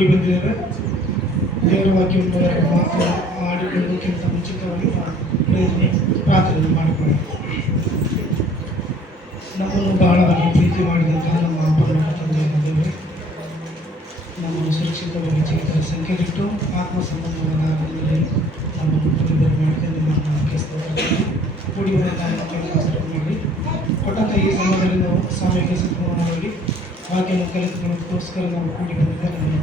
ಕೂಡಿ ಬಂದಿದ್ದೇವೆ. ದೇವರ ವಾಕ್ಯವನ್ನು ಮಾತ್ರ ಆಡಿಕೊಳ್ಳೋದಕ್ಕಿಂತ ಮುಂಚಿತವಾಗಿ ಪ್ರಾರ್ಥನೆ ಮಾಡಿಕೊಳ್ಳಿ. ನಮ್ಮನ್ನು ಬಹಳವಾಗಿ ಪ್ರೀತಿ ಮಾಡಿದಂತಹ ನಮ್ಮ ಪರಲೋಕ ತಂದೆಯಾದ ದೇವರೇ, ನಮ್ಮನ್ನು ಸುರಕ್ಷಿತವಾಗಿ ಜೀವಿತರ ಸಂಖ್ಯೆಗಿಟ್ಟು ಆತ್ಮ ಸಂಬಂಧವಾದ ಆರಾಧನೆಯಲ್ಲಿ ನಮ್ಮನ್ನು ಬಿಡುಗಡೆ ಮಾಡಿದೆ. ನಿಮ್ಮನ್ನು ಕೂಡಿ ಮಾಡಿ ಕೊಟ್ಟಂಥ ಈ ಸಮಯದಲ್ಲಿ ನಾವು ಸಾಮೂಹಿಕ ಸಂಪೂರ್ಣವಾಗಿ ವಾಕ್ಯವನ್ನು ಕಲಿತುಕೊಳ್ಳೋದಕ್ಕೋಸ್ಕರ ನಾವು ಕೂಡಿ ಬಂದಿದ್ದೆ. ನಮ್ಮನ್ನು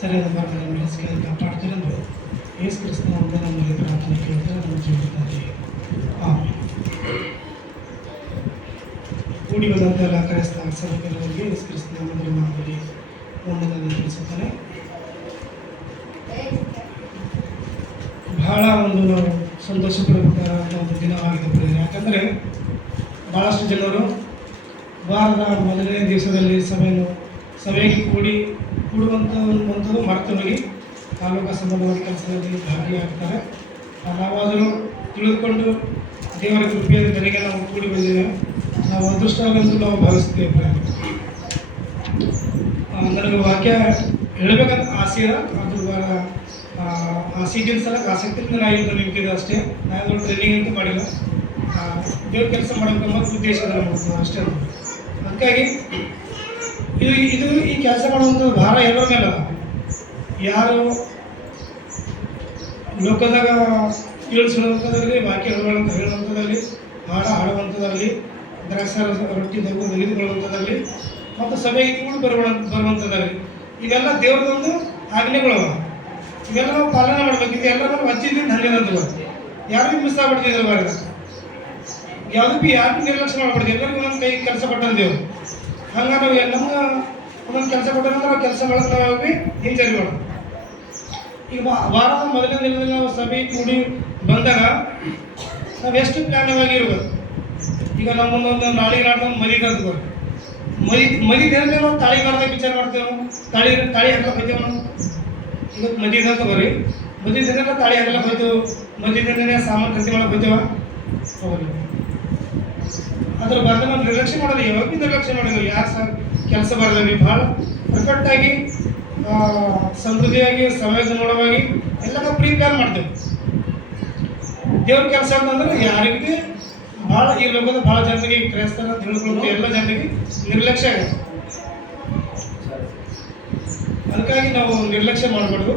ಸರಿಯಾದ ಮಾರ್ಗದಲ್ಲಿ ನಡೆಸಿಕೊಂಡು ಕಾಪಾಡ್ತೀರ ಅಂದರೆ ಯೇಸು ಕ್ರಿಸ್ತನ ಒಂದು ನಮ್ಮಲ್ಲಿ ಪ್ರಾರ್ಥನೆ ಕೇಳ್ತಾರೆ. ನಮ್ಮ ಜೀವಿತದಲ್ಲಿ ಕೂಡಿ ಬಂದಂಥ ಎಲ್ಲ ಕ್ರೈಸ್ತ ಸಭೆಗಳಿಗೆ ಯೇಸು ಕ್ರಿಸ್ತನ ಒಂದು ನಾಮದಲ್ಲಿ ಒಂದನ್ನು ತಿಳಿಸುತ್ತಾನೆ. ಬಹಳ ಒಂದು ನಾವು ಸಂತೋಷ ಪಡಬೇಕಾದ ಒಂದು ದಿನವಾಗಿದೆ ಪ್ರಿಯರೇ. ಯಾಕಂದರೆ ಭಾಳಷ್ಟು ಜನರು ವಾರದ ಮೊದಲನೇ ದಿವಸದಲ್ಲಿ ಸಭೆಗೆ ಕೂಡುವಂಥದ್ದು ಮರೆತು ಹೋಗಿ ತಾಲೂಕು ಸಂಬಂಧವಾದ ಕೆಲಸದಲ್ಲಿ ಭಾಗಿಯಾಗ್ತಾರೆ. ನಾವಾದರೂ ತಿಳಿದುಕೊಂಡು ದೇವರ ಕೃಪೆಯ ಜನರಿಗೆ ನಾವು ಕೂಡಿ ಬಂದಿದ್ದೇವೆ. ನಾವು ಅದೃಷ್ಟವೆಂದು ನಾವು ಭಾವಿಸ್ತೇವೆ. ನನಗೆ ವಾಕ್ಯ ಹೇಳಬೇಕಂತ ಆಸೆ ಇದೆ. ಅದು ಆ ಸೀಜನ್ ಸಲಕ್ಕೆ ಆಸಕ್ತಿ ನಾಯಿದ್ದು ನಿಂತಿದೆ ಅಷ್ಟೇ. ನಾನು ಟ್ರೈನಿಂಗ್ ಅಂತೂ ಮಾಡಿಲ್ಲ. ದೇವ್ರ ಕೆಲಸ ಮಾಡೋಕ್ಕೆ ಮತ್ತು ಉದ್ದೇಶದಲ್ಲಿ ಮಾಡ್ತೀವಿ ಅಷ್ಟೇ. ಅದಕ್ಕಾಗಿ ಇದು ಈ ಕೆಲಸ ಮಾಡುವಂಥದ್ದು ಭಾರ ಎಲ್ಲರ ಮೇಲೆ ಅದ. ಯಾರು ಲೋಕದಾಗ ತಿಳಿಸುವಂಥದ್ರಲ್ಲಿ, ವಾಕ್ಯ ಹೇಳುವಂಥದ್ದಲ್ಲಿ, ಹಾಡುವಂಥದ್ದಲ್ಲಿ, ದ್ರಾಕ್ಷಾರಸ ರೊಟ್ಟಿ ತೆಗೆದುಕೊಳ್ಳುವಂಥದ್ದಲ್ಲಿ ಮತ್ತು ಸಭೆಗೆ ಕೂಡ ಬರುವಂಥದ್ದಲ್ಲಿ ಇವೆಲ್ಲ ದೇವ್ರದೊಂದು ಆಜ್ಞೆಗಳು. ಇವೆಲ್ಲ ನಾವು ಪಾಲನೆ ಮಾಡಬೇಕು. ಇದೆಲ್ಲ ನಾವು ಹಚ್ಚಿದಿಂದ ಹಂಗೇನಂತ ಯಾರಿಗೂ ಮಿಸ್ ಆಗ್ಬಿಡ್ತಿದ್ರು. ಬಾರದ ಯಾವುದಕ್ಕೂ ಯಾರಿಗೂ ನಿರ್ಲಕ್ಷ್ಯ ಮಾಡ್ಬಿಡ್ತೀವಿ. ಎಲ್ಲರಿಗೂ ಒಂದೊಂದು ಕೈ ಕೆಲಸ ಕೊಟ್ಟಂದು ದೇವರು. ಹಂಗೆ ನಾವು ನಮ್ಗೆ ಒಂದೊಂದು ಕೆಲಸ ಕೊಟ್ಟಂದ್ರೆ ನಾವು ಕೆಲಸ ಮಾಡೋದು ನಾವು ಹಿಂಜರಿ ಮಾಡೋದು. ಈಗ ವಾರದ ಮೊದಲನೇ ದಿನದಲ್ಲಿ ನಾವು ಸಭೆ ಕೂಡಿ ಬಂದಾಗ ನಾವು ಎಷ್ಟು ಪ್ಲಾನವಾಗಿ ಇರ್ಬೇಕು. ಈಗ ನಮ್ಮೊಂದೊಂದು ನಾಳೆ ಮದಿ ತಂದು ಮದಿ ದಿನದಲ್ಲಿ ನಾವು ತಾಳಿ ಮಾಡ್ದಾಗ ವಿಚಾರ ಮಾಡ್ತೇವೆ. ನಾವು ತಾಳಿ ಹಾಕಕ್ಕೆ ಹೋಗ್ತೇವೆ. ನಾವು ಇವತ್ತು ಮದಿ ದಿನ ತಗೋರಿ, ಮದಿ ದಿನ ತಾಳಿ ಹಾಕಕ್ಕೆ ಹೋಯ್ತೇವೆ. ಮದಿ ದಿನನೇ ಸಾಮಾನು ಖರೀದಿ ಮಾಡಕ್ಕೆ ಹೋಗ್ತೇವೆ. ಹೋಗಲಿ ಅದ್ರ ಬರೆದ ನಾವು ನಿರ್ಲಕ್ಷ್ಯ ಮಾಡೋದು. ಯಾವಾಗ ನಿರ್ಲಕ್ಷ್ಯ ಮಾಡಿದ್ವಿ. ಯಾರು ಕೆಲಸ ಬರಲಿ ಭಾಳ ಪರ್ಫೆಕ್ಟಾಗಿ ಸಮೃದ್ಧಿಯಾಗಿ ಸಂವೇದನವಾಗಿ ಎಲ್ಲ ನಾವು ಪ್ರೀ ಪ್ಲಾನ್ ಮಾಡ್ತೇವೆ. ದೇವ್ರ ಕೆಲಸ ಅಂತಂದ್ರೆ ಯಾರಿಗೆ ಭಾಳ ಈ ಲೋಕದ ಭಾಳ ಜನರಿಗೆ ಕ್ರೈಸ್ತರ ತಿಳ್ಕೊಳ್ಳುತ್ತೆ ಎಲ್ಲ ಜನರಿಗೆ ನಿರ್ಲಕ್ಷ್ಯ ಆಗುತ್ತೆ. ಅದಕ್ಕಾಗಿ ನಾವು ನಿರ್ಲಕ್ಷ್ಯ ಮಾಡಬಾರ್ದು.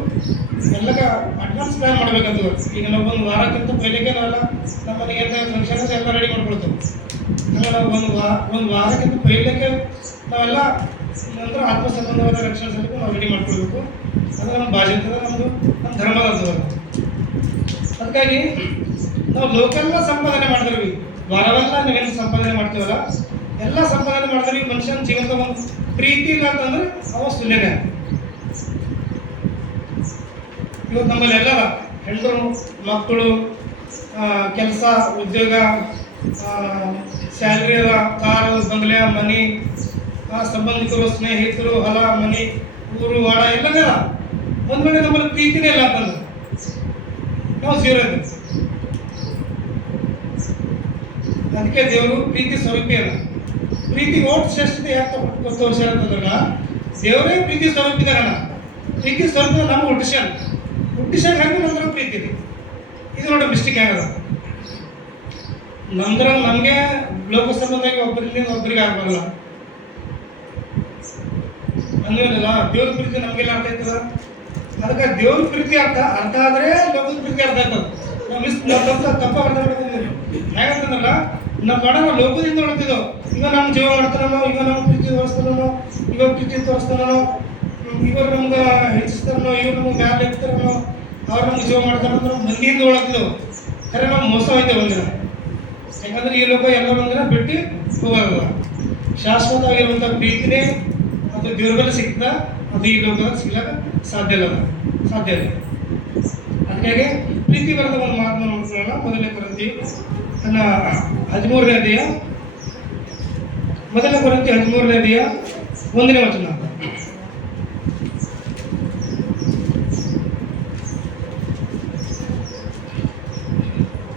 ಎಲ್ಲಕ ಅಡ್ವಾನ್ಸ್ ಪ್ಲಾನ್ ಮಾಡಬೇಕಂತ. ಈಗ ನಾವು ಒಂದು ವಾರಕ್ಕಿಂತ ಪೈಲೆಗೆ ನಾವೆಲ್ಲ ನಮ್ಮ ಮನೆಗೆ ಅಂತ ಫಂಕ್ಷನ್ಸ್ ಎಲ್ಲ ರೆಡಿ ಮಾಡ್ಕೊಳ್ತೇವೆ. ಹಂಗೆ ನಾವು ಒಂದು ವಾರಕ್ಕಿಂತ ಪೈಲೆಗೆ ನಾವೆಲ್ಲ ಅಂದ್ರೆ ಆತ್ಮ ಸಂಬಂಧವಾದ ರಕ್ಷಣೆ ಸಲಕ್ಕೆ ನಾವು ರೆಡಿ ಮಾಡ್ಕೊಳ್ಬೇಕು. ಅದು ನಮ್ಮ ಬಾಧ್ಯತೆ, ನಮ್ಮ ಧರ್ಮದ ಅದು. ಅದಕ್ಕಾಗಿ ನಾವು ಲೋಕಲ್ಲ ಸಂಪಾದನೆ ಮಾಡಿದ್ವಿ. ವಾರವೆಲ್ಲ ನೀವೇನು ಸಂಪಾದನೆ ಮಾಡ್ತೀವಲ್ಲ, ಎಲ್ಲ ಸಂಪಾದನೆ ಮಾಡಿದ್ವಿ. ಮನುಷ್ಯನ ಜೀವನದ ಒಂದು ಪ್ರೀತಿ ಇಲ್ಲ ಅಂತಂದ್ರೆ ಅವ ಸುಳ್ಯನೇ. ಇವತ್ತು ನಮ್ಮಲ್ಲಿ ಎಲ್ಲ ಹೆಣ್ಣು ಮಕ್ಕಳು, ಕೆಲಸ, ಉದ್ಯೋಗ, ಸ್ಯಾಲ್ರಿ, ಕಾರು, ಬಂಗ್ಲೆ, ಮನೆ, ಸಂಬಂಧಿಕರು, ಸ್ನೇಹಿತರು, ಹೊಲ, ಮನೆ, ಊರು, ವಾಡ ಎಲ್ಲನೇ ಅದ. ಒಂದು ವೇಳೆ ನಮ್ಮಲ್ಲಿ ಪ್ರೀತಿನೇ ಇಲ್ಲ ಅಂತಂದ್ರೆ ನಾವು ಜೀರೋ ಇದ್ದೀವಿ. ಅದಕ್ಕೆ ದೇವರು ಪ್ರೀತಿ ಸ್ವರೂಪಿ ಅಲ್ಲ. ಪ್ರೀತಿ ಓಟ್ ಶ್ರೇಷ್ಠತೆ ಯಾಕೆ ತೋರಿಸ ಅಂತಂದ್ರೆ ದೇವರೇ ಪ್ರೀತಿ ಸ್ವರೂಪಿದಾಗಲ್ಲ. ಪ್ರೀತಿ ಸ್ವರೂಪ ನಮ್ಮ ಹುಟ್ಟಿಸ್ಯಾಗ ಹೆಂಗೆ ನಂತರ ಪ್ರೀತಿ ಇದೆ. ಇದು ನೋಡಿ ಮಿಸ್ಟೇಕ್ ಆಗದ. ನಂತರ ನಮಗೆ ಲೋಕ ಸಂಬಂಧವಾಗಿ ಒಬ್ಬರಿಂದ ಒಬ್ಬರಿಗೆ ಆಗಬಾರಲ್ಲ. ಅಂದ್ಮೇಲಲ್ಲ ದೇವ್ರ ಪ್ರೀತಿ ನಮಗೆಲ್ಲ ಅರ್ಥ ಆಯ್ತದ. ಅದಕ್ಕೆ ದೇವ್ರ ಪ್ರೀತಿ ಅರ್ಥ ಆದರೆ ಲೋಕದ ಪ್ರೀತಿ ಅರ್ಥ ಆಯ್ತದ. ನಾವು ತಪ್ಪ ಅರ್ಥ ಮಾಡ್ಕೊಂಡಿದ್ದೀವಿ. ಹೇಗಂತಂದ್ರಲ್ಲ, ನಮ್ಮ ಕಡೆ ನಾವು ಲೋಕದಿಂದ ನೋಡ್ತಿದ್ದೆವು. ಈಗ ನಮ್ಮ ಜೀವ ಮಾಡ್ತಾನೋ, ಈಗ ನಮ್ಮ ಪ್ರೀತಿ ತೋರಿಸ್ತಾನೋ, ಇವಾಗ ಪ್ರೀತಿ ತೋರಿಸ್ತಾನೋ, ಇವರು ನಮ್ಗೆ ಹೆಚ್ಚಿಸ್ತಾರೋ, ಇವ್ರು ನಮ್ಗೆ ಮ್ಯಾಲೆ ಎತ್ತಾರೋ, ಅವ್ರು ನಮ್ಗೆ ಜೀವ ಮಾಡ್ತಾರಂದ್ರೆ ಮಂದಿಯಿಂದ ಒಳಗ್ತಿದ್ದೆವು. ಖರೆ ನಾವು ಮೋಸ ಹೋಯ್ತೇವೆ ಒಂದಿನ. ಯಾಕಂದ್ರೆ ಈ ಲೋಕ ಎಲ್ಲರೂ ಒಂದಿನ ಬಿಟ್ಟು ಹೋಗೋಲ್ಲ. ಶಾಶ್ವತವಾಗಿರುವಂಥ ಪ್ರೀತಿನೇ ಅದು ದೇವ್ರ ಸಿಗ್ತದ. ಅದು ಈ ಲೋಕದಾಗ ಸಿಗ್ಲಕ್ಕ ಸಾಧ್ಯ ಇಲ್ಲ. ಅದಕ್ಕಾಗಿ ಪ್ರೀತಿ ಬರೆದ ಒಂದು ಮಾತನ್ನು ನೋಡ್ಕೊಳ್ಳೋಣ. ಮೊದಲನೇ ಕೊರಿಂಥಿ 13ನೇ ಅಧ್ಯಾಯ, ಮೊದಲನೇ ಕೊರಿಂಥಿ 13ನೇ ಅಧ್ಯಾಯ 1ನೇ ವಚನ.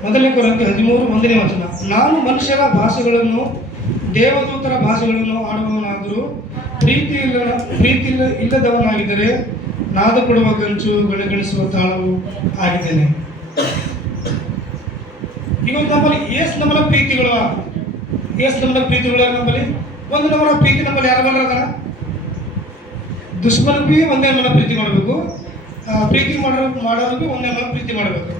ಮೊದಲನೇ ಕೊರಿಂಥಿ 13 1ನೇ ವಚನ. ನಾನು ಮನುಷ್ಯರ ಭಾಷೆಗಳನ್ನು ದೇವದೂತರ ಭಾಷೆಗಳನ್ನು ಆಡುವವನಾದರೂ ಇಲ್ಲದವನಾಗಿದ್ದರೆ ನಾದ ಕೊಡುವ ಗಂಚು ಗಣಗಣಿಸುವ ತಾಳವು ಆಗಿದ್ದೇನೆ. ಈಗ ನಮ್ಮಲ್ಲಿ ನಮ್ಮನ ಪ್ರೀತಿಗಳು ನಮ್ಮಲ್ಲಿ ಒಂದು ನಮ್ಮನ ಪ್ರೀತಿ ನಮ್ಮಲ್ಲಿ ಯಾರ ಬಲ್ಲ ಅದರ ದುಶ್ಮನ ಬಿ ಒಂದೇ ನಮ್ಮನ ಪ್ರೀತಿ ಮಾಡಬೇಕು, ಪ್ರೀತಿ ಮಾಡೋರಿಗೆ ಒಂದೇ ನಮ್ಮನ ಪ್ರೀತಿ ಮಾಡಬೇಕು.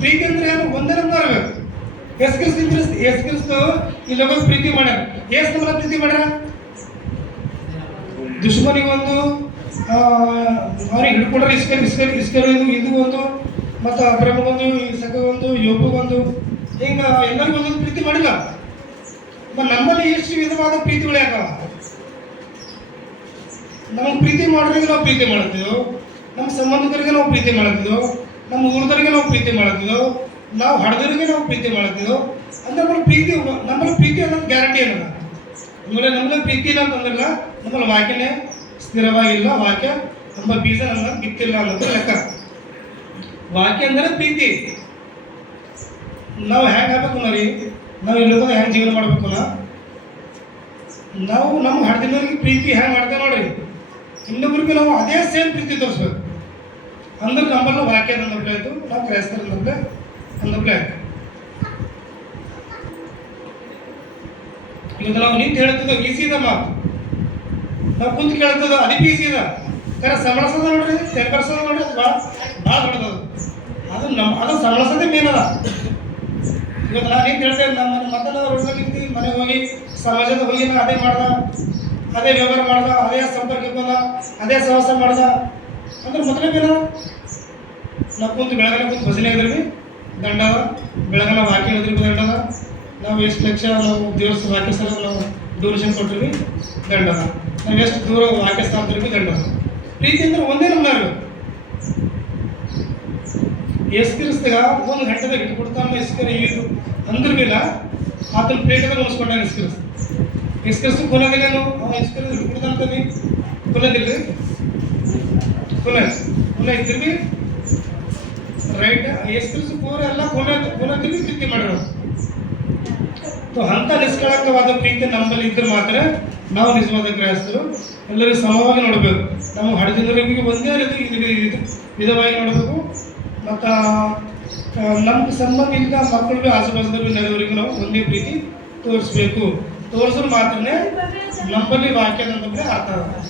ಪ್ರೀತಿ ಅಂದ್ರೆ ಏನು? ಒಂದೇ ನಮ್ಮನ ಇರಬೇಕು. ಯೇಸು ಕ್ರಿಸ್ತು ಈ ಲೋಕಕ್ಕೆ ಪ್ರೀತಿ ಮಾಡ್ಯಾರ. ನಮ್ಮನ ಪ್ರೀತಿ ಮಾಡ್ಯಾರ. ದುಶ್ಮನಿಗೊಂದು ಅವ್ರಿಗೆ ಹಿಡ್ಕೊಂಡ್ರೆ ಇಸ್ಕರು ಇದು ಒಂದು, ಮತ್ತು ಅಬ್ರಹ್ಮಗೊಂದು, ಇಸಕಗೊಂದು, ಯೋಬಗೊಂದು, ಹಿಂಗ ಎಲ್ಲರಿಗೂ ಒಂದೊಂದು ಪ್ರೀತಿ ಮಾಡಿಲ್ಲ. ನಮ್ಮಲ್ಲಿ ಎಷ್ಟು ವಿಧವಾದ ಪ್ರೀತಿಗಳು ಯಾಕವ? ನಮಗೆ ಪ್ರೀತಿ ಮಾಡೋರಿಗೆ ನಾವು ಪ್ರೀತಿ ಮಾಡ್ತಿದ್ದೆವು, ನಮ್ಮ ಸಂಬಂಧಿಕರಿಗೆ ನಾವು ಪ್ರೀತಿ ಮಾಡ್ತಿದ್ದೆವು, ನಮ್ಮ ಊರದವರಿಗೆ ನಾವು ಪ್ರೀತಿ ಮಾಡ್ತಿದ್ದೆವು, ನಾವು ಹಡದವರಿಗೆ ನಾವು ಪ್ರೀತಿ ಮಾಡ್ತಿದ್ದೆವು. ಅಂದ್ರೆ ನಮ್ಮಲ್ಲಿ ಪ್ರೀತಿ ಅನ್ನೋದು ಗ್ಯಾರಂಟಿ ಏನಲ್ಲ. ನಮ್ಮಲ್ಲಿ ಪ್ರೀತಿ ಇಲ್ಲ ಅಂತಂದ್ರಲ್ಲ, ನಮ್ಮಲ್ಲಿ ವಾಕ್ಯನೇ ಸ್ಥಿರವಾಗಿಲ್ಲ. ವಾಕ್ಯ ನಮ್ಮ ಬೀಜ ನಮ್ಮಲ್ಲಿ ಬಿತ್ತಿಲ್ಲ ಅನ್ನೋದು ಲೆಕ್ಕ. ವಾಕ್ಯ ಅಂದರೆ ಪ್ರೀತಿ. ನಾವು ಹ್ಯಾಂಗೆ ಆಗ್ಬೇಕು ನೋಡಿ, ನಾವು ಇಲ್ಲಿ ಹೋಗೋದು ಹ್ಯಾಂಗೆ ಜೀವನ ಮಾಡ್ಬೇಕು ನಾವು ನಮ್ಮ ಹಡ್ದಿನವ್ರಿಗೆ ಪ್ರೀತಿ ಹ್ಯಾಂಗೆ ಮಾಡ್ತೇವೆ ನೋಡ್ರಿ, ಇನ್ನೊಬ್ರಿಗೆ ನಾವು ಅದೇ ಸೇಮ್ ಪ್ರೀತಿ ತೋರಿಸ್ಬೇಕು. ಅಂದ್ರೆ ನಮ್ಮಲ್ಲಿ ವಾಕ್ಯದ ನಂಬಿಕೆ ಆಯಿತು, ನಾವು ಕ್ರೈಸ್ತರ ನಂಬಿಕೆ ಆಯಿತು. ಈಗ ನಾವು ನಿಂತು ಹೇಳ್ತದ ಈಸಿದ ಮಾತು, ನಾವು ಕುಂತು ಕೇಳ್ತದ ಅದಕ್ಕೆ ಈಸಿದ ಕರೆ ಸಂಬಳಸದ ನೋಡ್ರಿ, ತೆರ್ಕರ್ಸದ ನೋಡ್ರಿ, ಅದು ಭಾಳ ದೊಡ್ಡದು. ಅದು ಸಂಬಳಸೋದೇ ಮೇನ್ ಅದ. ಇವತ್ತು ನಾನು ನಿಂತು ಹೇಳ್ತೇನೆ, ನಮ್ಮ ಮೊದಲ ರೋಡ್ನಲ್ಲಿ ನಿಂತು ಮನೆಗೆ ಹೋಗಿ ಸಮಾಜದ ಹೋಗಿ ನಾ ಅದೇ ಮಾಡ್ದ, ಅದೇ ವ್ಯವಹಾರ ಮಾಡ್ದ, ಅದೇ ಸಂಪರ್ಕಕ್ಕೆ ಬಂದ, ಅದೇ ಸಹವಾಸ ಮಾಡ್ದ ಅಂದ್ರೆ ಮೊದಲೇ ಬೇರೆ. ನಾವು ಕುಂತು ಬೆಳಗನೆ ಕುಂತು ಭಜನೆ ಇದ್ರಿ ದಂಡದ, ಬೆಳಗನ ವಾಕ್ಯ ಹೇಳಿದ್ರಿ ದಂಡದ, ನಾವು ಎಷ್ಟು ಲಕ್ಷ ನಾವು ದೇವಸ್ಥಾನ ವಾಕ್ಯ ಸ್ಥಳ ನಾವು ಡೊನೇಷನ್ ಕೊಟ್ಟಿರ್ವಿ ದಂಡದ, ನಾವು ಎಷ್ಟು ದೂರ ವಾಕ್ಯ ಸ್ಥಾನ ತಿರುಗಿ ದಂಡದ. ಪ್ರೀತಿ ಅಂದ್ರೆ ಒಂದೇ ನಮ್ಮನ್ನ ಇರಬೇಕು. ಎಸ್ಕಿರಿಸಿದಾಗ ಒಂದು ಗಂಟೆದಾಗ ಇಟ್ಕೊಡ್ತಾನೆ ಎಸ್ಕರಿ ಇದು ಅಂದ್ರ ಬಿಲ್ಲ ಆತನ ಪ್ಲೇಟದಾಗ ಉಳಿಸ್ಕೊಂಡಾನೆ ಎಸ್ಕರಿಸು ಕೊನೆದಿಲ್ಲೇನು ಅವ ಎಸ್ಕರಿಸ್ ಇಟ್ಕೊಡ್ತಾನೆ ಕೊನೆದಿಲ್ರಿ ಕೊನೆ ಇದ್ದಿರ್ವಿ ರೈಟ್. ಎಸ್ಕರಿಸು ಪೂರ ಎಲ್ಲ ಕೊನೆದಿರ್ವಿ ಪ್ರೀತಿ ಮಾಡಿರೋದು. ಅಂಥ ನಿಷ್ಕಳಂಕವಾದ ಪ್ರೀತಿ ನಮ್ಮಲ್ಲಿ ಇದ್ರೆ ಮಾತ್ರ ನಾವು ನಿಜವಾದ ಗ್ರಹಿಸ್ತರು. ಎಲ್ಲರಿಗೂ ಸಮವಾಗಿ ನೋಡಬೇಕು. ನಾವು ಹಡದಿನವರಿಗೆ ಒಂದೇ ರೀತಿ ವಿಧವಾಗಿ ನೋಡಬೇಕು. ಮತ್ತು ನಮ್ಗೆ ಸಂಬಂಧ ಇಲ್ಲದ ಮಕ್ಕಳಿಗೆ ಆಜುಬಾಜುದಲ್ಲಿ ನೆರೆಯವರಿಗೆ ನಾವು ಒಂದೇ ಪ್ರೀತಿ ತೋರಿಸ್ಬೇಕು. ತೋರಿಸಿದ್ರೆ ಮಾತ್ರ ನಮ್ಮಲ್ಲಿ ವಾಕ್ಯದ ಬಗ್ಗೆ ಅರ್ಥ ಆಗುತ್ತೆ.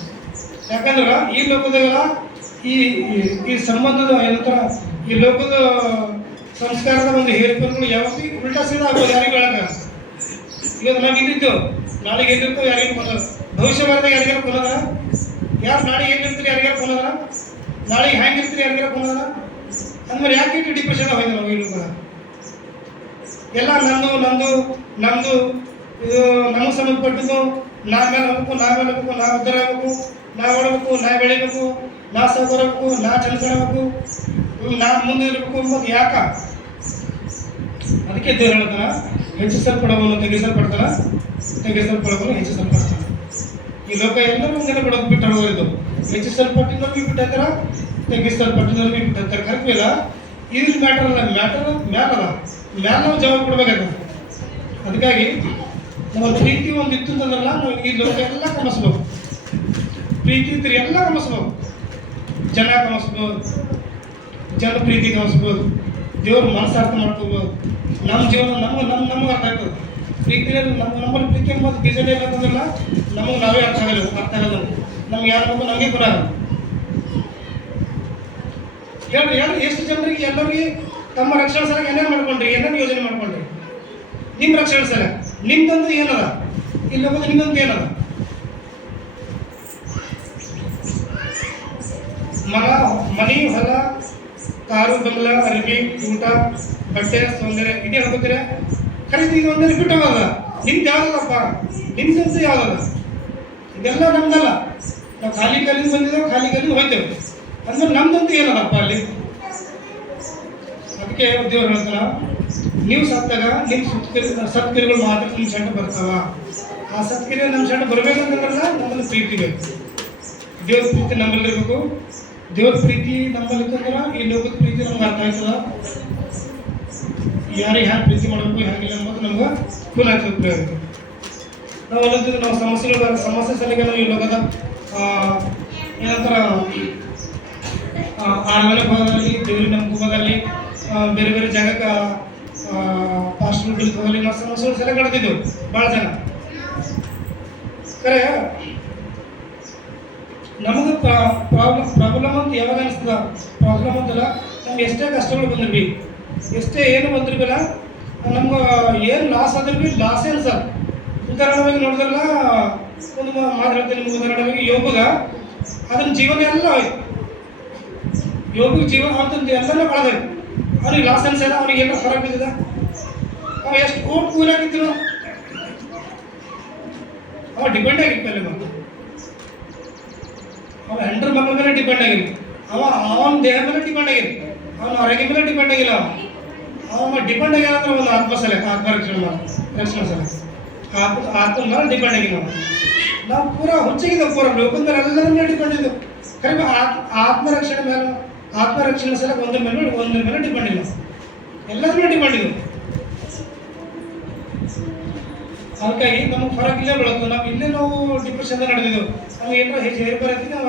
ಯಾಕಂದ್ರೆ ಈ ಲೋಕದಾಗ ಈ ಸಂಬಂಧದ ಏನಂತರ ಈ ಲೋಕದ ಸಂಸ್ಕಾರದ ಒಂದು ಹೇರ್ಪೇರುಗಳು ಯಾವತ್ತಿ ಉಲ್ಟಾ ಸೀದಾ ಆಗೋದು ಯಾರಿಗೂ ಹೇಳಕ. ಈಗ ನಾವು ಇದ್ದಿದ್ದು ನಾಳೆಗೆ ಏನಿರ್ತೋ ಯಾರಿಗೂ ಕೊನೋದು, ಭವಿಷ್ಯ ಬರದಾಗ ಯಾರಿಗಾರು ಕೊನೋದ, ಯಾರು ನಾಳೆ ಏನಿರ್ತೀರಿ ಯಾರಿಗಾರು ಕೊನೋದ, ನಾಳೆಗೆ ಹ್ಯಾಂಗಿರ್ತೀರಿ ಯಾರಿಗಾರು ಕೊನೋದ. ಅಂದ್ಮೇಲೆ ಯಾಕೆ ಇಟ್ಟು ಡಿಪ್ರೆಷನ್ ಹೋಯ್ತು ನಾವು ಇಲ್ಲಿ ಎಲ್ಲ ನಮ್ಮದು ಇದು ನಮಗೆ ಸಂಬಂಧಪಟ್ಟಿದ್ದು ನಾವೇಲೆ ಹೋಗ್ಬೇಕು, ನಾವು ಉದ್ಧಾರ ಆಗಬೇಕು, ನಾವು ಓಡಬೇಕು, ನಾವು ಬೆಳಿಬೇಕು, ನಾ ಸೌಕರ್ಯಬೇಕು, ನಾ ಚಲಿಸಬೇಕು, ನಾ ಮುಂದೆ ಇರಬೇಕು ಅಂಬೋದು ಯಾಕ? ಅದಕ್ಕೆ ದೇವ್ರು ಹೇಳ್ತಾನ, ಹೆಚ್ಚಿಸಲ್ಪಡವನು ತೆಗೆಸಲ್ಪಡವನು ಹೆಚ್ಚಿಸಲ್ಪಡ್ತಾನೆ. ಈ ಲೋಕ ಎಲ್ಲರೂ ಮುಂದೆ ಬಿಡೋದು ಬಿಟ್ಟು ಹೋಗೋದು. ಹೆಚ್ಚಿಸಲ್ಪಟ್ಟಿನವ್ರಿಗೆ ಬಿಟ್ಟಿರ್ತಾರ, ತೆಗಿಸಲ್ಪಟ್ಟಿನವ್ರಿಗೆ ಬಿಟ್ಟಿರ್ತಾರೆ. ಕರೆಕ್ಟ್ ಇಲ್ಲ. ಇದು ಮ್ಯಾಟರ್ ಅಲ್ಲ, ಮ್ಯಾಲ್ ನಾವು ಜವಾಬ್ ಕೊಡ್ಬೇಕಾಗ್ತದೆ. ಅದಕ್ಕಾಗಿ ನಮ್ಮ ಪ್ರೀತಿ ಒಂದು ಇತ್ತು ಅಂತಂದ್ರಲ್ಲ, ನಾವು ಈ ಲೋಕ ಎಲ್ಲ ಕಮಸ್ಬೇಕು. ಪ್ರೀತಿ ಇದ್ರೆ ಎಲ್ಲ ಕಮಸ್ಬೇಕು. ಜನ ಕಮಸ್ಬೋದು, ಜನ ಪ್ರೀತಿ ಕಮಸ್ಬೋದು, ದೇವ್ರ ಮನಸ್ಸು ಅರ್ಥ ಮಾಡ್ಕೋಬೋದು. ನಮ್ಮ ಜೀವನ ನಮಗೆ ಅರ್ಥ ಆಗ್ತದೆ. ಪ್ರೀತಿ ನಮ್ಮಲ್ಲಿ ಪ್ರೀತಿ ಎಂಬುದು ಬೀಜನೇ ಇಲ್ಲ ಅಂತಂದ್ರಲ್ಲ, ನಮಗೆ ನಾವೇ ಅರ್ಥ ಆಗಲ್ಲ. ನಮ್ಗೆ ಯಾರು ಬೇಕು ನಮಗೆ ಬರೋಲ್ಲ. ಹೇಳ್ರಿ ಎಷ್ಟು ಜನರಿಗೆ ಎಲ್ಲರಿಗೆ ತಮ್ಮ ರಕ್ಷಣೆ ಸಲ ಏನೇನು ಮಾಡ್ಕೊಂಡ್ರಿ, ಏನೇನು ಯೋಜನೆ ಮಾಡ್ಕೊಂಡ್ರಿ? ನಿಮ್ಮ ರಕ್ಷಣೆ ಸಲ ನಿಮ್ದಂದು ಏನದ? ಇಲ್ಲ ನಿಮ್ದಂದು ಏನದ? ಮನೆ, ಹೊಲ, ಕಾರು, ಬಂಗ್ಲ, ಅರಿವಿ, ಊಟ, ಬಟ್ಟೆ, ಸೌಂದರ್ಯ ಇದೇ ಹೇಳ್ಕೊತೀರ. ಖರೀದಿ ಈಗ ಒಂದೇ ಬಿಟ್ಟು ಹೋಗಲ್ಲ. ನಿಮ್ದು ಯಾವ್ದಲ್ಲಪ್ಪ? ನಿಮ್ದಂತೂ ಯಾವ್ದಲ್ಲ? ಇದೆಲ್ಲ ನಮ್ದಲ್ಲ. ನಾವು ಖಾಲಿ ಕಲ್ಲಿಂದ ಬಂದಿದ್ದೇವೆ, ಖಾಲಿ ಕಲ್ಲಿಂದ ಹೋಗ್ತೇವೆ. ಅಂದ್ರೆ ನಮ್ದಂತೂ ಏನದಪ್ಪ ಅಲ್ಲಿ? ಅದಕ್ಕೆ ದೇವ್ರು ಹೇಳ್ತಾರ, ನೀವು ಸತ್ತಾಗ ನಿಮ್ಮ ಸತ್ಕಿರಿಗಳು ಮಾತ್ರ ನಿಮ್ಮ ಸಣ್ಣ ಬರ್ತಾವ. ಆ ಸತ್ಕಿರಿ ನಮ್ಮ ಸಣ್ಣ ಬರ್ಬೇಕಂತಂದ್ರಲ್ಲ, ನಮ್ಮಲ್ಲಿ ಪ್ರೀತಿ ಬೇಕು. ದೇವ್ರ ಪ್ರೀತಿ ನಮ್ಮಲ್ಲಿ ಇರಬೇಕು. ದೇವ್ರ ಪ್ರೀತಿ ನಮ್ಮಲ್ಲಿ ಇತ್ತಂದ್ರೆ ಈ ಲೋಕದ ಪ್ರೀತಿ ನಮ್ಗೆ ಅರ್ಥ ಆಯ್ತದ. ಯಾರಿಗೆ ಹ್ಯಾಂಗೆ ಪ್ರೀತಿ ಮಾಡಬೇಕು, ಹ್ಯಾಂಗಿಲ್ಲ ಅನ್ನೋದು ನಮ್ಗೆ ಫುಲ್ ಆಗ್ತದೆ. ನಾವು ಅನ್ನೋದು ನಾವು ಸಮಸ್ಯೆ ಸಲಿಗೆ ನಾವು ಈ ಲೋಕದ ಏನಂತಾರ ಆರಾಧನೆ ಭಾಗದಲ್ಲಿ ದೇವರಿನ ಮುಖದಲ್ಲಿ ಬೇರೆ ಬೇರೆ ಜಾಗಕ್ಕೆ ಪಾಸ್ಟರ್ಗಳಿಗೆ ಹೋಗಲಿ ನಾವು ಸಮಸ್ಯೆಗಳು ಸಲ ಕಡ್ತಿದ್ದೆವು ಭಾಳ ಜನ ಖರೆ ನಮಗೆ ಪ್ರಾಬ್ಲಮ್ ಅಂತ ಯಾವಾಗ ಅನಿಸ್ತದ ಪ್ರಾಬ್ಲಮ್ ಅಂತಲ್ಲ ನಮ್ಗೆ ಎಷ್ಟೇ ಕಷ್ಟಗಳು ಬಂದಿರ್ಬಿ ಎಷ್ಟೇ ಏನು ಬಂದಿರ್ಬಿಲ್ಲ ನಮ್ಗೆ ಏನು ಲಾಸ್ ಆದ್ರೆ ಭೀ ಲಾಸ್ ಏನು ಸರ್ ಉದಾಹರಣೆಯಾಗಿ ನೋಡಿದ್ರಲ್ಲ ಒಂದು ಮಾತು ಹೇಳ್ತೀನಿ ನಿಮ್ಗೆ ಉದಾಹರಣೆಯಾಗಿ ಯೋಗ ಅದನ್ನ ಜೀವನ ಎಲ್ಲ ಹೋಯ್ತು ಯೋಗಿಗೆ ಜೀವನ ಅಂತಂದು ಎಲ್ಲನೂ ಕಳೆದ ಅವ್ನಿಗೆ ಲಾಸ್ ಅನ್ಸಲ್ಲ ಅವ್ನಿಗೆ ಏನೋ ಹೊರಗೆ ಬಿದ್ದಿದ ಅವ ಎಷ್ಟು ಕೋಟ್ ಕೂಲಾಗಿತ್ತು ಅವ ಡಿಪೆಂಡ್ ಆಗಿತ್ತಲ್ಲ ಮತ್ತೆ ಅವ ಹೆಂಡ್ರ ಮಕ್ಕಳ ಮೇಲೆ ಡಿಪೆಂಡ್ ಆಗಿಲ್ಲ ಅವನ ದೇಹ ಮೇಲೆ ಡಿಪೆಂಡ್ ಆಗಿಲ್ಲ ಅವನ ಆರೋಗ್ಯ ಮೇಲೆ ಡಿಪೆಂಡ್ ಆಗಿಲ್ಲ ಅವ ಡಿಪೆಂಡ್ ಆಗ್ಯಾರ ಅಂದ್ರೆ ಒಂದು ಆತ್ಮರಕ್ಷಣೆ ಆತ್ಮ ಮೇಲೆ ಡಿಪೆಂಡ್ ಆಗಿಲ್ಲ ನಾವು ಪೂರ ಹುಚ್ಚಿಗಿದ್ದೇವೆ ಪೂರ ಲೋಕದ ಮೇಲೆ ಎಲ್ಲರ ಮೇಲೆ ಡಿಪೆಂಡ್ ಇದ್ದೆವು ಕಡಿಮೆ ಆತ್ಮರಕ್ಷಣೆ ಮೇಲೆ ಆತ್ಮರಕ್ಷಣೆ ಸಲ ಒಂದ್ರ ಮೇಲೆ ಡಿಪೆಂಡ್ ಇಲ್ಲ ಎಲ್ಲದ್ರ ಮೇಲೆ ಡಿಪೆಂಡ್ ಇದೆ ಅದಕ್ಕಾಗಿ ನಮಗೆ ಫರಕ್ ಇಲ್ಲೇ ಬೀಳುತ್ತೆ ನಾವು ಇಲ್ಲೇ ನಾವು ಡಿಪ್ರೆಷನ್ ನಡೆದಿದ್ದೆವು ನಮ್ಗೆ ಏನಾರ ಹೇರ್ ಬರತ್ತೀವಿ ನಾವು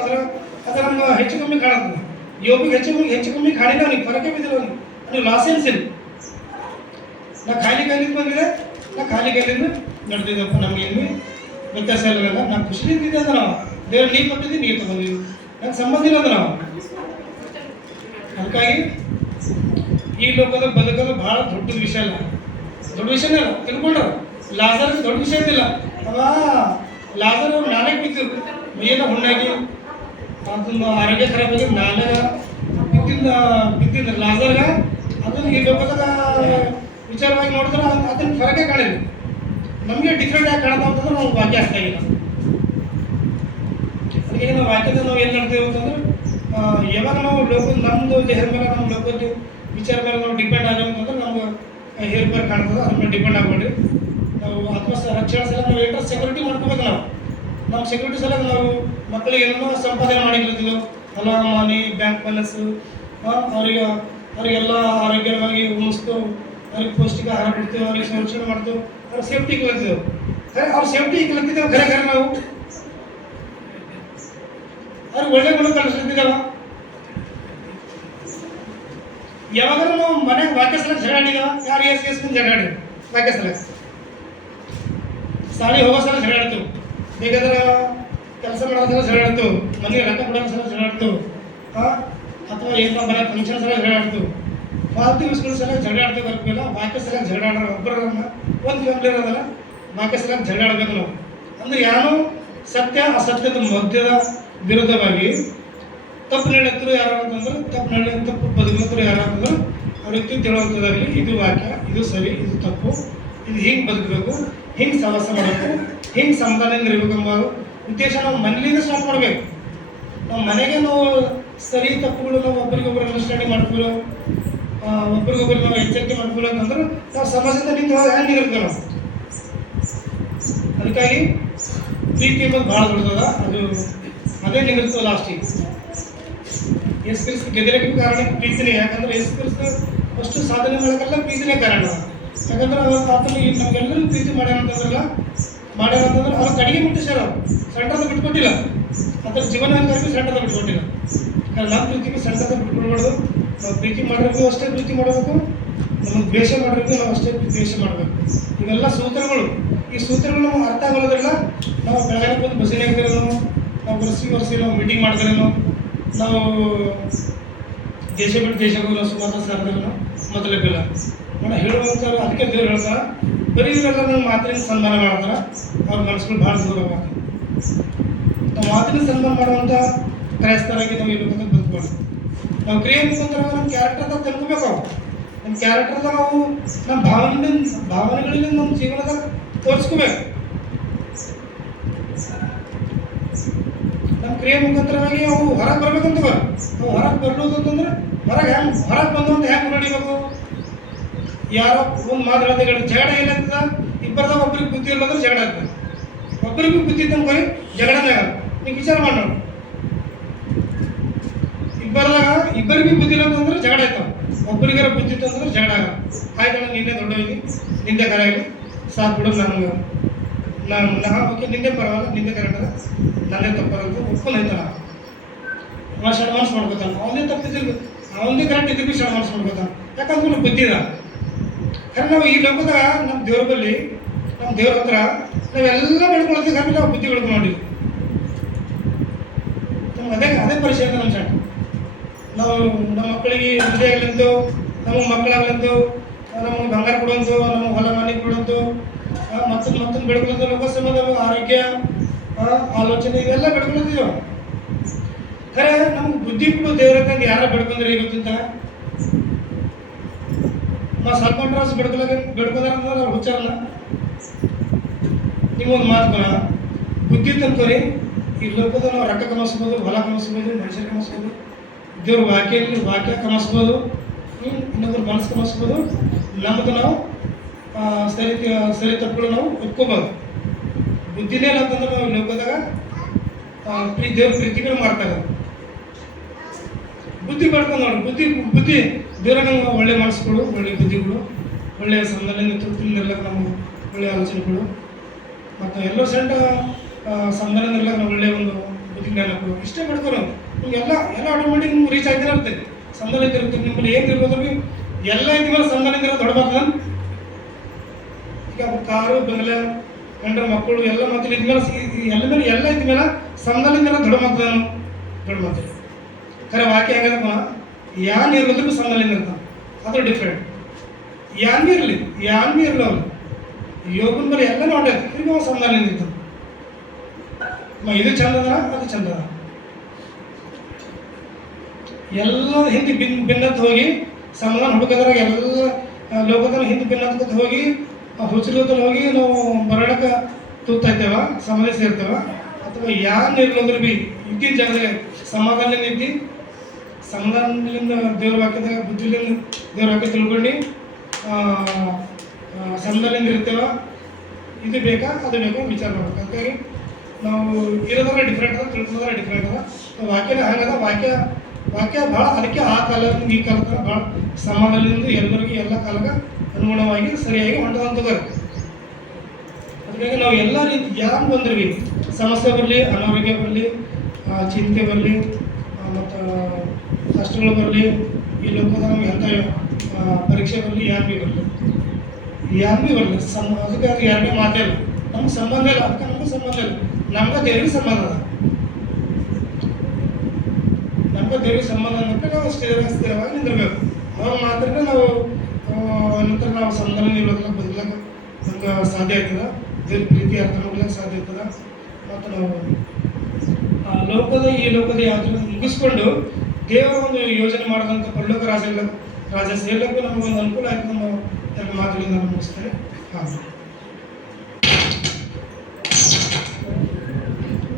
ಅದರ ನಮ್ಗೆ ಹೆಚ್ಚು ಕಮ್ಮಿ ಕಾಣುತ್ತೆ ಯೋಗಿಗೆ ಹೆಚ್ಚು ಕಮ್ಮಿ ಕಾಣಿಲ್ಲ ಅವ್ನಿಗೆ ಫರಕೇ ಬಿದ್ದಿಲ್ಲ ಅವ್ನಿಗೆ ಲಾಸ್ ಏನ್ಸಿಲ್ಲ ನಾ ಖಾಲಿ ಕೈಲಿಂದ ಬಂದಿದೆ ನಾ ಖಾಲಿ ಕೈಲಿಂದ ನಡೆದಿದ್ದಪ್ಪ ನಮ್ಗೆ ಏನು ವ್ಯತ್ಯಾಸ ಇಲ್ಲಲ್ಲ ನಾವು ಖುಷಿಲಿದ್ದಿದ್ದೆ ಅಂದ್ರೆ ನಾವು ದೇವ್ರು ನೀರು ಕೊಟ್ಟಿದ್ದೀವಿ ನೀರು ತಗೊಂಡಿದ್ವಿ ನಂಗೆ ಸಂಬಂಧ ಇಲ್ಲ ಅಂದ್ರೆ ನಾವು ಅದಕ್ಕಾಗಿ ಈ ಲೋಕದ ಬದುಕೋದು ಭಾಳ ದೊಡ್ಡ ವಿಷಯ ಅಲ್ಲ ದೊಡ್ಡ ವಿಷಯನೇ ಅಲ್ಲ ತಿಳ್ಕೊಂಡ್ರು ಲಾಜರ್ ದೊಡ್ಡ ವಿಷಯ ಇದ್ದಿಲ್ಲ ಅವ ಲಾಜರ್ ಅವ್ರು ನಾಲ್ಕು ಬಿದ್ದರು ಮೈಯೆಲ್ಲ ಹುಣ್ಣಾಗಿ ಅದನ್ನು ಆರೋಗ್ಯ ಖರಾಬಾಗಿ ನಾಲ್ಕ ಬಿದ್ದಿದ್ರು ಲಾಜರ್ಗ ಅದನ್ನು ಈ ಲೋಕದ ವಿಚಾರವಾಗಿ ನೋಡಿದ್ರೆ ಅದನ್ನು ಫರಕೆ ಕಾಣಿಲ್ಲ ನಮಗೆ ಡಿಫ್ರೆಂಟ್ ಆಗಿ ಕಾಣುತ್ತೆ ಅಂತಂದ್ರೆ ನಾವು ವಾಕ್ಯ ಅರ್ಥ ಆಗಿಲ್ಲ ಅದಕ್ಕೆ ನಾವು ವಾಕ್ಯದ ನಾವು ಏನು ಮಾಡ್ತೇವೆ ಅಂತಂದ್ರೆ ಯಾವಾಗ ನಾವು ಲೋಕದ ನಮ್ಮದು ದೇಹದ ಮೇಲೆ ನಮ್ಮ ಲೋಕದ ವಿಚಾರ ಮೇಲೆ ನಾವು ಡಿಪೆಂಡ್ ಆಗಬೇಕಂತಂದ್ರೆ ನಮ್ಗೆ ಹೇರ್ ಪೇರ್ ಕಾಣ್ತದೆ ಅದ್ರ ಮೇಲೆ ಡಿಪೆಂಡ್ ಆಗ್ಬೇಡಿ ನಾವು ರಕ್ಷಣೆ ಸಲ ನಾವು ಏನಾರ ಸೆಕ್ಯೂರಿಟಿ ಮಾಡ್ಕೋಬೇಕು ನಮ್ಮ ಸೆಕ್ಯೂರಿಟಿ ಸಲ ನಾವು ಮಕ್ಕಳಿಗೆ ಏನೋ ಸಂಪಾದನೆ ಮಾಡಿರ್ತೀವಿ ಹೊಲ ಮನೆ ಬ್ಯಾಂಕ್ ಬ್ಯಾಲೆನ್ಸು ಅವರಿಗೆಲ್ಲ ಆರೋಗ್ಯವಾಗಿ ಉಣಿಸ್ತು ಅವ್ರಿಗೆ ಪೌಷ್ಟಿಕ ಆಹಾರ ಕೊಡ್ತೇವೆ ಅವ್ರಿಗೆ ಸಂರಕ್ಷಣೆ ಮಾಡ್ತೇವೆ ಅವ್ರ ಸೇಫ್ಟಿ ಕಲಿತೀವಿ ಅವ್ರ ಸೇಫ್ಟಿ ಕಲಿತಿದ್ದೇವೆ ಖರೆ ನಾವು ಅವ್ರಿಗೆ ಒಳ್ಳೆ ಗುಣ ಕಲಿಸ್ತಿದ್ದೇವ ಯಾವಾಗಾದ್ರೂ ನಾವು ಮನೆಗೆ ವಾಕ್ಯ ಸಲ ಜಗಾಡಿದೇವ ಯಾರು ಎಸ್ಕೊಂಡು ಜಗಾಡಿ ವಾಕ್ಯ ಸಲ ಸಾಲಿ ಹೋಗೋ ಸಲ ಜಗಾಡ್ತೇವೆ ಬೇಕಾದ್ರೆ ಕೆಲಸ ಮಾಡೋ ಸಲ ಜಗಾಡ್ತೇವೆ ಮನೆಗೆ ರೊಕ್ಕ ಕೊಡೋ ಸಲ ಜಗಾಡ್ತೇವೆ ಅಥವಾ ಏನೋ ಬರೋ ಫಂಕ್ಷನ್ ಸಲ ಜಗಾಡ್ತೇವೆ ಫಾಲ್ತು ವಿಷಯಗಳ ಸಲ ಜಗಾಡ್ತೇವೆ ಬರ್ಬೇಕಲ್ಲ ವಾಕ್ಯ ಸಲ ಜಗಾಡೋ ಒಬ್ಬರನ್ನ ಒಂದು ಫ್ಯಾಮಿಲಿ ಇರೋದಲ್ಲ ವಾಕ್ಯ ಸಲ ಜಗಾಡ್ಬೇಕು ನಾವು ಅಂದ್ರೆ ಯಾರು ಸತ್ಯ ಅಸತ್ಯದ ಮಧ್ಯದ ವಿರುದ್ಧವಾಗಿ ತಪ್ಪು ನಡೆಯತ್ತರು ಯಾರು ಅಂತಂದ್ರೆ ತಪ್ಪು ಬದುಕತ್ತರು ಯಾರು ಅಂತಂದ್ರೆ ಅವ್ರ ವ್ಯಕ್ತಿ ತಿಳುವಂಥದ್ದಾಗಲಿ ಇದು ವಾಕ್ಯ ಇದು ಸರಿ ಇದು ತಪ್ಪು ಇದು ಹಿಂಗೆ ಬದುಕಬೇಕು ಹಿಂಗೆ ಸವಾಸ ಮಾಡಬೇಕು ಹಿಂಗೆ ಸಮಾಧಾನದಿಂದ ಇರಬೇಕು ಎಂಬ ಉದ್ದೇಶ ನಾವು ಮನೆಯಿಂದ ಸ್ಟಾರ್ಟ್ ಮಾಡಬೇಕು ನಾವು ಮನೆಗೆ ನಾವು ಸರಿ ತಪ್ಪುಗಳು ನಾವು ಒಬ್ಬರಿಗೊಬ್ಬರು ಅಂಡರ್ಸ್ಟ್ಯಾಂಡಿಂಗ್ ಮಾಡ್ಕೊಳ್ಳೋ ಒಬ್ರಿಗೊಬ್ಬರು ನಾವು ಎಚ್ಚರಿಕೆ ಮಾಡ್ಕೊಳ್ಳೋ ಅಂತಂದ್ರೆ ನಾವು ಸಮಾಜದಿಂದ ನಿಂತು ಹ್ಯಾಂಗೆ ಇರ್ತೇವೆ ನಾವು ಅದಕ್ಕಾಗಿ ಪ್ರೀತಿ ಎಂಬುದು ಭಾಳ ದೊಡ್ಡದ ಅದು ಅದೇ ನಿಲ್ಲಿಸ್ತದೆ ಲಾಸ್ಟಿಗೆ ಯೇಸು ಕ್ರಿಸ್ತ ಗೆದಲಿಕ್ಕೆ ಕಾರಣ ಪ್ರೀತಿನೇ ಯಾಕಂದ್ರೆ ಯೇಸು ಕ್ರಿಸ್ತ ಅಷ್ಟು ಸಾಧನೆ ಮಾಡೋಕ್ಕೆಲ್ಲ ಪ್ರೀತಿನೇ ಕಾರಣ ಯಾಕಂದ್ರೆ ಆತನ ನಮಗೆಲ್ಲರೂ ಪ್ರೀತಿ ಮಾಡ್ಯಾರಂತಂದ್ರೆ ಅವ್ರ ಕಡೆಗೆ ಮುಟ್ಟಿಸ್ಯಾರ ಸೆಂಟರ್ದ ಬಿಟ್ಕೊಟ್ಟಿಲ್ಲ ಅದ್ರ ಜೀವನ ಅಂತವ್ರಿಗೆ ಸೆಂಟರ್ದ ಬಿಟ್ಕೊಟ್ಟಿಲ್ಲ ಯಾಕಂದ್ರೆ ನಮ್ಮ ಪ್ರೀತಿಗೆ ಸೆಂಟರ್ದ ಬಿಟ್ಕೊಡ್ಬಾರ್ದು ನಾವು ಪ್ರೀತಿ ಮಾಡೋರಿಗೂ ಅಷ್ಟೇ ಪ್ರೀತಿ ಮಾಡಬೇಕು ನಮಗೆ ದ್ವೇಷ ಮಾಡೋರಿಗೂ ನಾವು ಅಷ್ಟೇ ದ್ವೇಷ ಮಾಡಬೇಕು ಇವೆಲ್ಲ ಸೂತ್ರಗಳು ಈ ಸೂತ್ರಗಳು ನಮಗೆ ಅರ್ಥ ಆಗೋದ್ರಲ್ಲ ನಾವು ಬೆಳಗ್ಗೆ ಬಂದು ಬಸ್ಸಿನ ಹಾಕಿದ್ರೇನು ನಾವು ವರ್ಷಿ ನಾವು ಮೀಟಿಂಗ್ ಮಾಡಿದ್ರೇನು ನಾವು ದೇಶ ಬಿಟ್ಟು ದೇಶಗಳು ನಾವು ಸುಮಾರು ಸಾರಿದ್ರೇನು ಮೊದಲೇಬಿಲ್ಲ ನೋಡ ಹೇಳುವಂಥವ್ರು ಅದಕ್ಕೆ ದೇವ್ರು ಹೇಳ್ತಾರೆ ಬರೀ ಇವರೆಲ್ಲ ನನ್ನ ಮಾತಿನ ಸನ್ಮಾನ ಮಾಡ್ತಾರೆ ಅವ್ರ ಮನಸ್ಸುಗಳು ಭಾಳ ದೂರ ನಾವು ಮಾತಿನ ಸನ್ಮಾನ ಮಾಡುವಂಥ ಕ್ರೈಸ್ತರಾಗಿ ನಾವು ಇರ್ಬೇಕಂತ ಬದುಕಬಾರ್ದು ನಾವು ಕ್ರಿಯೆ ಮುಖಾಂತರ ನಮ್ಮ ಕ್ಯಾರೆಕ್ಟರ್ದಾಗ ತಿಳ್ಕೊಬೇಕು ನಮ್ಮ ಕ್ಯಾರೆಕ್ಟರ್ದಾಗ ನಾವು ನಮ್ಮ ಭಾವನೆಗಳಿಂದ ನಮ್ಮ ಜೀವನದಾಗ ತೋರಿಸ್ಕೋಬೇಕು ನಮ್ಮ ಕ್ರಿಯೆ ಮುಖಾಂತರವಾಗಿ ಅವು ಹೊರಗೆ ಬರ್ಬೇಕಂತ ನಾವು ಹೊರಗೆ ಬರೋದು ಅಂತಂದ್ರೆ ಹೊರಗೆ ಬಂದು ಅಂತ ಹ್ಯಾಂಗೆ ನಡಿಬೇಕು ಯಾರೋ ಒಂದು ಮಾತು ಹೇಳ್ತಾ ಜಗಳ ಏನಾಗ್ತದ ಇಬ್ಬರದಾಗ ಒಬ್ರಿಗೆ ಬುದ್ಧಿ ಇರೋದ್ರೆ ಜಗಳ ಆಗ್ತದೆ ಒಬ್ಬರಿಗೂ ಬುದ್ಧಿ ತಂದು ಜಗಳನೇ ಆಗಲ್ಲ ನೀವು ವಿಚಾರ ಮಾಡಿ ನೋಡಿ ಇಬ್ಬರಿಗೂ ಬುದ್ಧಿ ಇಲ್ಲ ಅಂತಂದ್ರೆ ಜಗಳ ಆಯ್ತಾವ ಒಬ್ಬರಿಗಾರ ಬುದ್ಧಿ ತಂದ್ರೆ ಜಗಳ ಆಗಲ್ಲ ಆಯ್ತಣ್ಣ ನಿನ್ನೆ ದೊಡ್ಡವಾಗಿ ನಿಂದೆ ಕರೆಯಾಗಿ ಸಾಕು ಬಿಡು ಓಕೆ ನಿಂದೆ ಪರವಾಗಿಲ್ಲ, ನಿಂದೆ ಕರೆಕ್ಟ್ ಅದ, ನನ್ನೇ ತಪ್ಪರಂತ ಒಪ್ಕೊಂಡೈತ ಅವ ಶಣಮಾನ್ಸ್ ಮಾಡ್ಕೋತಾನೆ. ಅವನೇ ತಪ್ಪಿದ್ರು ಅವನದೇ ಕರೆಕ್ಟ್ ಇದ್ರೂ ಶಣಮಾನ್ಸ್ ಮಾಡ್ಕೋತಾನೆ. ಯಾಕಂದ್ರೆ ಅವ್ನಿಗೆ ಬುದ್ಧಿದ. ಯಾಕಂದ್ರೆ ನಾವು ಈ ಲೋಕದಾಗ ನಮ್ಮ ದೇವ್ರ ಬಳಿ, ನಮ್ಮ ದೇವ್ರ ಹತ್ರ ನಾವೆಲ್ಲ ಬೆಳ್ಕೊಳ್ಳೋದಕ್ಕೆ ಹಾಕಿ ನಾವು ಬುದ್ಧಿ ಬೆಳ್ಕೊಂಡಿವಿ. ನಮ್ಗೆ ಅದೇ ಪರಿಚಯ ಅಂತ ನಮ್ಮ ಸಣ್ಣ. ನಾವು ನಮ್ಮ ಮಕ್ಕಳಿಗೆ ಬುದ್ಧಿ ಆಗಲೆಂದು, ನಮಗೆ ಮಕ್ಕಳಾಗಲೆಂದು, ನಮಗೆ ಬಂಗಾರ ಕೊಡೋದು, ನಮಗೆ ಹೊಲ ಮನೆ ಕೊಡೋದು, ಮತ್ತೊಂದು ಬೆಳ್ಕೊಳ್ಳೋದು, ಲೋಕ ಸಂಬಂಧ, ಆರೋಗ್ಯ, ಆಲೋಚನೆ ಇವೆಲ್ಲ ಬೆಳ್ಕೊಳ್ಳೋದಿಲ್ಲ. ಖರೆ ನಮ್ಗೆ ಬುದ್ಧಿ ಕೊಡು ದೇವ್ರಂದು ಯಾರ ಬೆಳ್ಕೊಂಡ್ರೆ ಗೊತ್ತಿಂತ ಸಲ್ಮಾನ್ ರಾಜ್ ಬೆಳ್ಕೊಂಡ್ರೆ ಅವ್ರು ಹುಚ್ಚಾರಲ್ಲ. ನಿಮ್ಮೊಂದು ಮಾತು ಬುದ್ಧಿ ತಂದ್ಕೊರಿ. ಈ ಲೋಕದ ನಾವು ರೊಕ್ಕ ಕಮಿಸ್ಬೋದು, ಹೊಲ ಕಮಿಸ್ಬೋದು, ಮನುಷ್ಯರು ಕಮಿಸ್ಬೋದು, ದೇವ್ರ ವಾಕ್ಯ ಕಮಿಸ್ಬೋದು, ಇನ್ನೊಂದ್ರ ಮನಸ್ಸು ಕಮಿಸ್ಬೋದು. ನಮ್ಮದು ನಾವು ಸರಿ ತಪ್ಪುಗಳು ನಾವು ಒಪ್ಕೋಬೋದು. ಬುದ್ಧಿನೇ ಇಲ್ಲ ಅಂತಂದ್ರೆ ನಾವು ಲೋಕದಾಗ ದೇವ್ರ ಪ್ರೀತಿಗಳು ಮಾಡ್ತಾರೆ. ಬುದ್ಧಿ ಬೆಳ್ಕೊಂಡು ನೋಡಿ, ಬುದ್ಧಿ ದೇವ್ರ ನಮ್ಗೆ ಒಳ್ಳೆ ಮನಸ್ಸುಗಳು, ಒಳ್ಳೆ ಬುದ್ಧಿಗಳು, ಒಳ್ಳೆಯ ಸಂಧಾನ ತೃಪ್ತಿಯಿಂದೆಲ್ಲ ನಮಗೆ ಒಳ್ಳೆಯ ಆಲೋಚನೆಗಳು, ಮತ್ತು ಎಲ್ಲೋ ಸಣ್ಣ ಸಂಧಾನದೆಲ್ಲ ನಾವು ಒಳ್ಳೆಯ ಒಂದು ಬುದ್ಧಿ ಜ್ಞಾನಗಳು ಇಷ್ಟೇ ಬೆಳ್ಕೊಂಡು ನಿಮ್ಗೆಲ್ಲ ಆಟೋಮೆಟಿಕ್ ನಿಮ್ಗೆ ರೀಚ್ ಆಗ್ತಾನೆ ಇರ್ತದೆ. ಸಂಧಾನ ಇರುತ್ತೆ ನಿಮ್ಮಲ್ಲಿ ಏನು ಇರ್ಬೋದು ಎಲ್ಲ ಇದ್ಮೇಲೆ ಸಂಧಾನ ಇರೋ ದೊಡ್ಡ ಮಾತದ. ಈಗ ಕಾರು ಬಂಗಲೆ ಗಂಡ್ರ ಮಕ್ಕಳು ಎಲ್ಲ ಮಾತು ಇದ್ಮೇಲೆ ಎಲ್ಲ ಇದ್ಮೇಲೆ ಸಂಧಾನದಿಂದ ದೊಡ್ಡ ಮಾತು. ಖರೆ ವಾಕ್ಯ ಹೆಂಗದಪ್ಪ, ಯಾನ್ ಇರೋದಕ್ಕೂ ಸಂಧಾನದಿಂದ ಇರ್ತಾನೆ, ಅದು ಡಿಫ್ರೆಂಟ್. ಯಾನ್ ಭೀ ಇರಲಿ ಅವ್ರು ಯೋಗನ ಮೇಲೆ ಎಲ್ಲ ನೋಡೈತೆ, ಈಗ ಸಂಧಾನದಿಂದ ಇರ್ತಾನೆ. ಇದು ಚಂದ ಅದ, ಅದು ಚಂದ ಅದ. ಎಲ್ಲ ಹಿಂದೆ ಭಿನ್ನತ್ ಹೋಗಿ ಸಮಾಧಾನ ಹುಡುಕದ್ರಾಗ ಎಲ್ಲ ಲೋಕದಲ್ಲಿ ಹಿಂದೆ ಭಿನ್ನತ್ ಹೋಗಿ ಹುಚ್ಚಲೋದಲ್ಲಿ ಹೋಗಿ ನಾವು ಬರೋಣಕ್ಕೆ ತೂಗ್ತಾ ಇದ್ದೇವ, ಸಮಾಧಿ ಸೇರ್ತೇವ. ಅಥವಾ ಯಾರು ಇರ್ಲಂದ್ರೆ ಭೀ ಇದ್ದಿನ ಜಾಗದಾಗ ಸಮಾಧಾನದಿಂದ ಇದ್ದು, ಸಮಾಧಾನದಿಂದ ದೇವ್ರ ವಾಕ್ಯದಾಗ ಬುದ್ಧಿಲಿಂದ ದೇವ್ರ ವಾಕ್ಯ ತಿಳ್ಕೊಂಡು ಸಮಾಧಾನದಿಂದ ಇರ್ತೇವ. ಇದು ಬೇಕಾ ಅದು ಬೇಕಾ ವಿಚಾರ ಮಾಡ್ಬೇಕು. ಹಾಗಾಗಿ ನಾವು ಇರೋದ್ರ ಡಿಫ್ರೆಂಟ್ ಅದ, ತಿಳ್ಕೊಳ್ಳೋದ್ರ ಡಿಫ್ರೆಂಟ್ ಅದ. ವಾಕ್ಯನ ಹಂಗದ, ವಾಕ್ಯ ಭಾಳ ಅದಕ್ಕೆ ಆ ಕಾಲದಿಂದ ಈ ಕಾಲದ ಭಾಳ ಸಮಾಧಾನದಿಂದ ಎಲ್ಲರಿಗೂ ಎಲ್ಲ ಕಾಲಕ್ಕೆ ಅನುಗುಣವಾಗಿ ಸರಿಯಾಗಿ ಹೊಂಟದಂತದ. ಅದಕ್ಕಾಗಿ ನಾವು ಎಲ್ಲ ರೀತಿ ಯಾರು ಬಂದ್ರಿ ಸಮಸ್ಯೆ ಬರಲಿ, ಅನಾರೋಗ್ಯ ಬರಲಿ, ಚಿಂತೆ ಬರಲಿ, ಮತ್ತು ಕಷ್ಟಗಳು ಬರಲಿ, ಈ ಲೋಕದ ನಮ್ಗೆ ಎಂಥ ಪರೀಕ್ಷೆ ಬರಲಿ, ಯಾರು ಭೀ ಬರಲಿ ಅದಕ್ಕೆ ಅದು ಯಾರಿಗೆ ಮಾತೇ ಇಲ್ಲ. ನಮ್ಗೆ ಸಂಬಂಧ ಇಲ್ಲ, ಅದಕ್ಕೆ ನಮಗೂ ಸಂಬಂಧ ಇಲ್ಲ. ನಮ್ಗೆ ದೇವ್ರಿಗೆ ಸಂಬಂಧ ಅದ. ನಮ್ಗೆ ದೇವ್ರಿಗೆ ಸಂಬಂಧ ಅನ್ನೋಕ್ಕೆ ನಾವು ಸ್ಥಿರವಾಗಿ ನಿಂದಿರ್ಬೇಕು. ಅವಾಗ ಮಾತ್ರ ನಾವು ನಂತರ ನಾವು ಸಂಧಾನ ನಿಲ್ಲೋದಕ್ಕೆ ಬದಲಾಗ ನಮ್ಗೆ ಸಾಧ್ಯ ಆಗ್ತದೆ. ದೇವ್ರ ಪ್ರೀತಿ ಅರ್ಥ ಮಾಡ್ಲಿಕ್ಕೆ ಸಾಧ್ಯ ಆಗ್ತದೆ. ಮತ್ತು ನಾವು ಈ ಲೋಕದ ಯಾವ್ದು ಮುಗಿಸ್ಕೊಂಡು ದೇವರ ಒಂದು ಯೋಜನೆ ಮಾಡಿದಂಥ ಪರಲೋಕ ರಾಜ ಸೇರ್ಲಕ್ಕೂ ನಮಗೊಂದು ಅನುಕೂಲ ಆಯ್ತು. ನಮ್ಮ ಮಾತುಗಳಿಂದ ಮುಗಿಸ್ತೇನೆ. ಹಾಂ.